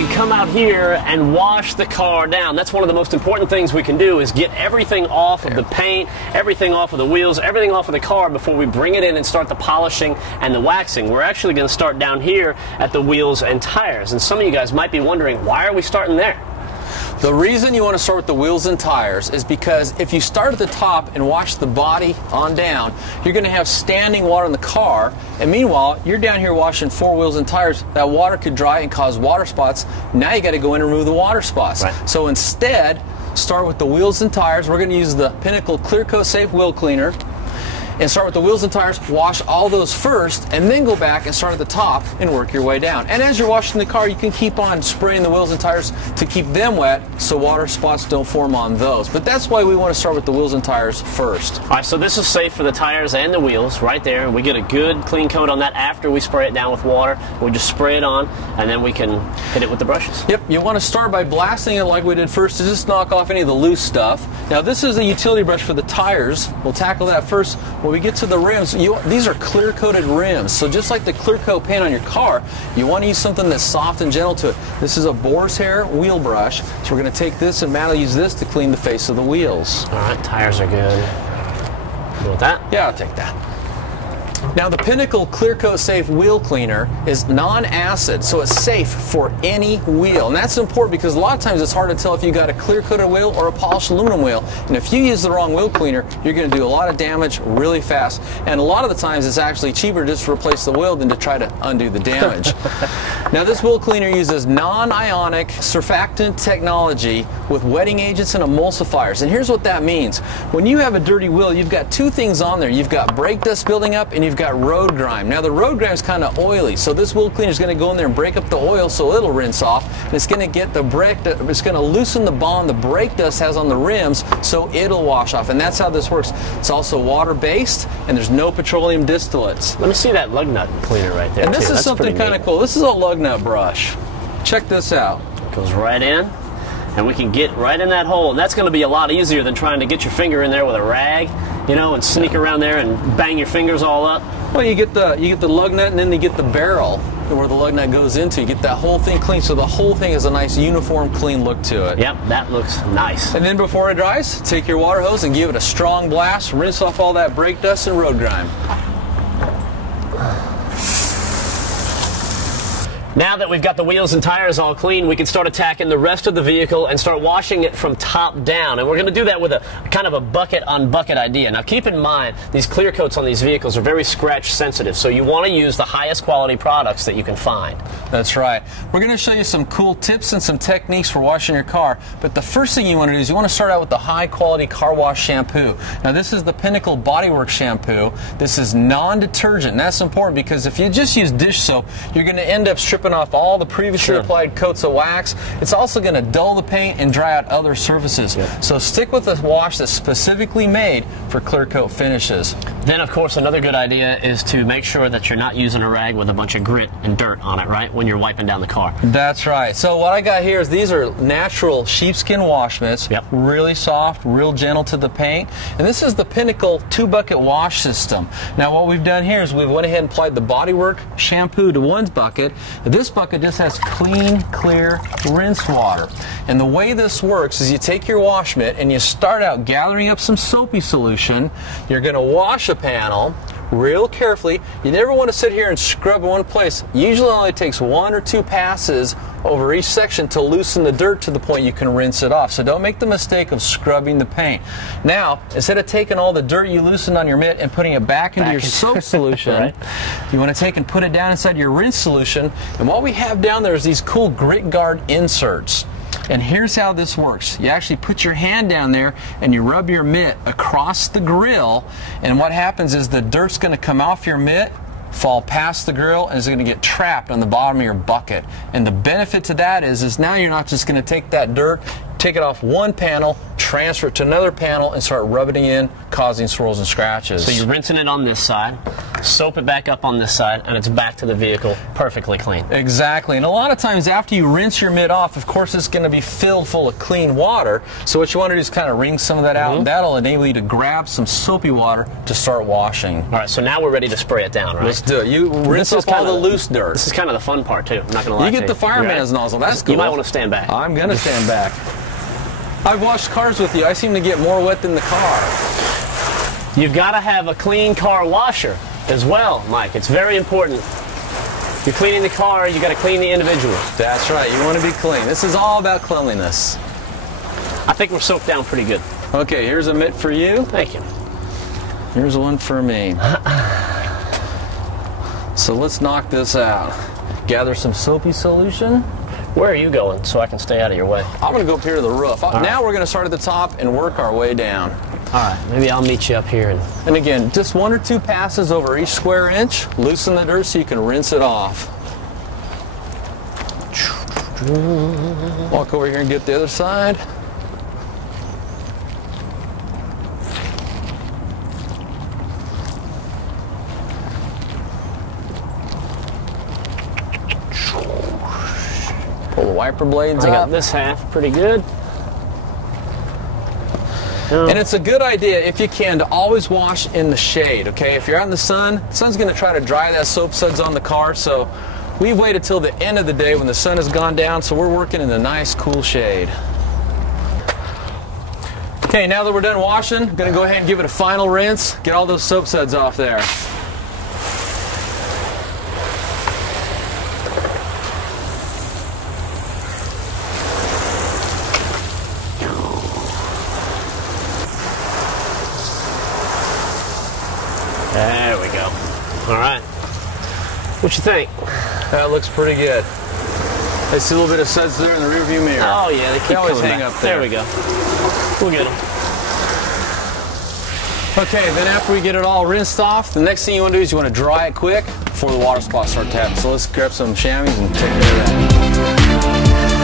can come out here and wash the car down. That's one of the most important things we can do, is get everything off of the paint, everything off of the wheels, everything off of the car before we bring it in and start the polishing and the waxing. We're actually going to start down here at the wheels and tires. And some of you guys might be wondering, why are we starting there? The reason you want to start with the wheels and tires is because if you start at the top and wash the body on down, you're going to have standing water in the car, and meanwhile, you're down here washing 4 wheels and tires. That water could dry and cause water spots. Now you got to go in and remove the water spots. Right. So instead, start with the wheels and tires. We're going to use the Pinnacle Clear Coat Safe Wheel Cleaner. And start with the wheels and tires, wash all those first, and then go back and start at the top and work your way down. And as you're washing the car, you can keep on spraying the wheels and tires to keep them wet so water spots don't form on those. But that's why we want to start with the wheels and tires first. All right, so this is safe for the tires and the wheels right there. We get a good clean coat on that after we spray it down with water. We just spray it on, and then we can hit it with the brushes. Yep, you want to start by blasting it like we did first to just knock off any of the loose stuff. Now this is a utility brush for the tires. We'll tackle that first. When we get to the rims, these are clear coated rims. So just like the clear coat paint on your car, you want to use something that's soft and gentle to it. This is a boar's hair wheel brush. So we're going to take this, and Matt will use this to clean the face of the wheels. All right, tires are good. You want that? Yeah, I'll take that. Now the Pinnacle Clear Coat Safe Wheel Cleaner is non-acid, so it's safe for any wheel. And that's important because a lot of times it's hard to tell if you got a clear coated wheel or a polished aluminum wheel. And if you use the wrong wheel cleaner, you're going to do a lot of damage really fast. And a lot of the times it's actually cheaper just to replace the wheel than to try to undo the damage. Now this wheel cleaner uses non-ionic surfactant technology with wetting agents and emulsifiers. And here's what that means. When you have a dirty wheel, you've got 2 things on there. You've got brake dust building up, and you've got road grime. Now the road grime is kind of oily, so this wheel cleaner is going to go in there and break up the oil so it'll rinse off, and it's going to get the brake, it's going to loosen the bond the brake dust has on the rims so it'll wash off. And that's how this works. It's also water based, and there's no petroleum distillates. Let me see that lug nut cleaner right there. And this too. is That's something kind of cool. This is a lug nut brush. Check this out. Goes right in, and we can get right in that hole. And that's going to be a lot easier than trying to get your finger in there with a rag, you know, and sneak around there and bang your fingers all up. Well, you get the lug nut, and then you get the barrel where the lug nut goes into. You get that whole thing clean, so the whole thing has a nice uniform, clean look to it. Yep, that looks nice. And then before it dries, take your water hose and give it a strong blast. Rinse off all that brake dust and road grime. Now that we've got the wheels and tires all clean, we can start attacking the rest of the vehicle and start washing it from top down. And we're going to do that with a kind of a bucket on bucket idea. Now keep in mind, these clear coats on these vehicles are very scratch sensitive, so you want to use the highest quality products that you can find. That's right. We're going to show you some cool tips and some techniques for washing your car, but the first thing you want to do is you want to start out with the high quality car wash shampoo. Now this is the Pinnacle Bodywork shampoo. This is non-detergent, and that's important because if you just use dish soap, you're going to end up stripping off all the previously applied coats of wax. It's also going to dull the paint and dry out other surfaces. So stick with a wash that's specifically made for clear coat finishes. Then of course another good idea is to make sure that you're not using a rag with a bunch of grit and dirt on it, right, when you're wiping down the car. That's right. So what I got here is these are natural sheepskin wash mitts. Yep. Really soft, real gentle to the paint. And this is the Pinnacle 2-bucket wash system. Now what we've done here is we went ahead and applied the Bodywork shampoo to one bucket. This bucket just has clean, clear, rinse water. And the way this works is you take your wash mitt and you start out gathering up some soapy solution. You're going to wash a panel real carefully. You never want to sit here and scrub in one place. Usually it only takes 1 or 2 passes over each section to loosen the dirt to the point you can rinse it off. So don't make the mistake of scrubbing the paint. Now, instead of taking all the dirt you loosened on your mitt and putting it back into your soap solution, right, you want to take and put it down inside your rinse solution. And what we have down there is these cool grit guard inserts. And here's how this works. You actually put your hand down there and you rub your mitt across the grill, and what happens is the dirt's going to come off your mitt, fall past the grill, and is going to get trapped on the bottom of your bucket. And the benefit to that is now you're not just going to take that dirt take it off one panel, transfer it to another panel, and start rubbing it in, causing swirls and scratches. So you're rinsing it on this side, soap it back up on this side, and it's back to the vehicle perfectly clean. Exactly. And a lot of times after you rinse your mitt off, of course it's going to be filled full of clean water. So what you want to do is kind of wring some of that out, and that'll enable you to grab some soapy water to start washing. All right, so now we're ready to spray it down, right? Let's do it. You rinse off all the loose dirt. This is kind of the fun part, too. I'm not going to lie You to get the fireman's nozzle. That's cool. You might want to stand back. I'm going to stand back. I've washed cars with you. I seem to get more wet than the car. You've got to have a clean car washer as well, Mike. It's very important. You're cleaning the car, you got to clean the individual. That's right. You want to be clean. This is all about cleanliness. I think we're soaked down pretty good. Okay, here's a mitt for you. Thank you. Here's one for me. So let's knock this out. Gather some soapy solution. Where are you going so I can stay out of your way? I'm going to go up here to the roof. Now we're going to start at the top and work our way down. All right, maybe I'll meet you up here. And again, just 1 or 2 passes over each square inch. Loosen the dirt so you can rinse it off. Walk over here and get the other side. Pull the wiper blades up. I got this half pretty good. And it's a good idea, if you can, to always wash in the shade, okay? If you're out in the sun's going to try to dry that soap suds on the car, so we've waited till the end of the day when the sun has gone down, so we're working in the nice, cool shade. Okay, now that we're done washing, I'm going to go ahead and give it a final rinse, get all those soap suds off there. There we go. All right. What you think? That looks pretty good. I see a little bit of suds there in the rearview mirror. Oh yeah, they keep always coming hang back. up there. There we go. We'll get them. Okay, then after we get it all rinsed off, the next thing you want to do is you want to dry it quick before the water spots start tapping. So let's grab some chamois and take care of that.